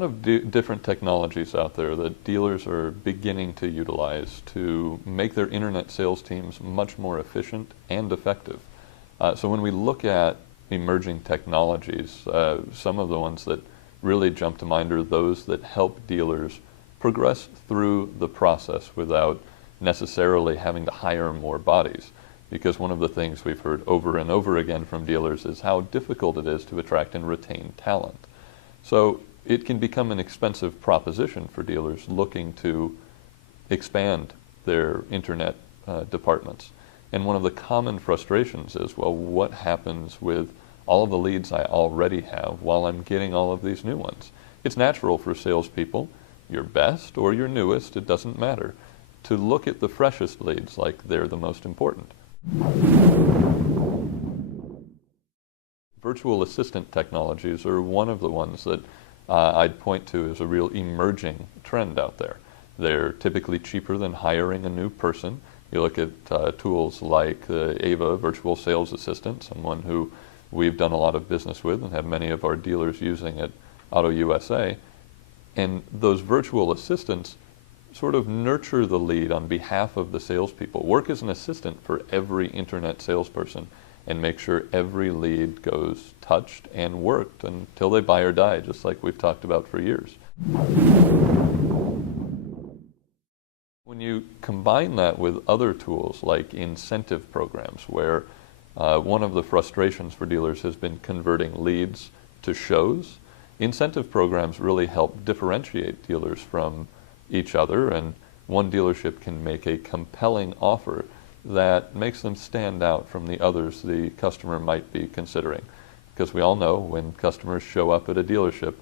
lot of different technologies out there that dealers are beginning to utilize to make their internet sales teams much more efficient and effective. So when we look at emerging technologies, some of the ones that really jump to mind are those that help dealers progress through the process without necessarily having to hire more bodies. Because one of the things we've heard over and over again from dealers is how difficult it is to attract and retain talent. So it can become an expensive proposition for dealers looking to expand their internet departments. And one of the common frustrations is, well, what happens with all of the leads I already have while I'm getting all of these new ones? It's natural for salespeople, your best or your newest, it doesn't matter, to look at the freshest leads like they're the most important. Virtual assistant technologies are one of the ones that I'd point to as a real emerging trend out there. They're typically cheaper than hiring a new person. You look at tools like the Ava Virtual Sales Assistant, someone who we've done a lot of business with and have many of our dealers using at AutoUSA. And those virtual assistants sort of nurture the lead on behalf of the salespeople, work as an assistant for every internet salesperson, and make sure every lead goes touched and worked until they buy or die, just like we've talked about for years. When you combine that with other tools like incentive programs, where one of the frustrations for dealers has been converting leads to shows, incentive programs really help differentiate dealers from each other, and one dealership can make a compelling offer that makes them stand out from the others the customer might be considering. Because we all know when customers show up at a dealership,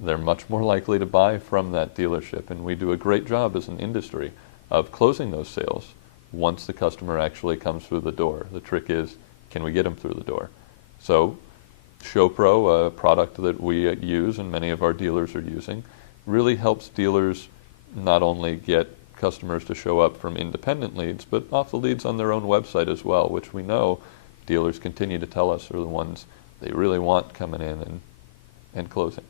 they're much more likely to buy from that dealership, and we do a great job as an industry of closing those sales once the customer actually comes through the door. The trick is, can we get them through the door? So ShowPro, a product that we use and many of our dealers are using, really helps dealers not only get customers to show up from independent leads, but off the leads on their own website as well, which we know dealers continue to tell us are the ones they really want coming in and closing.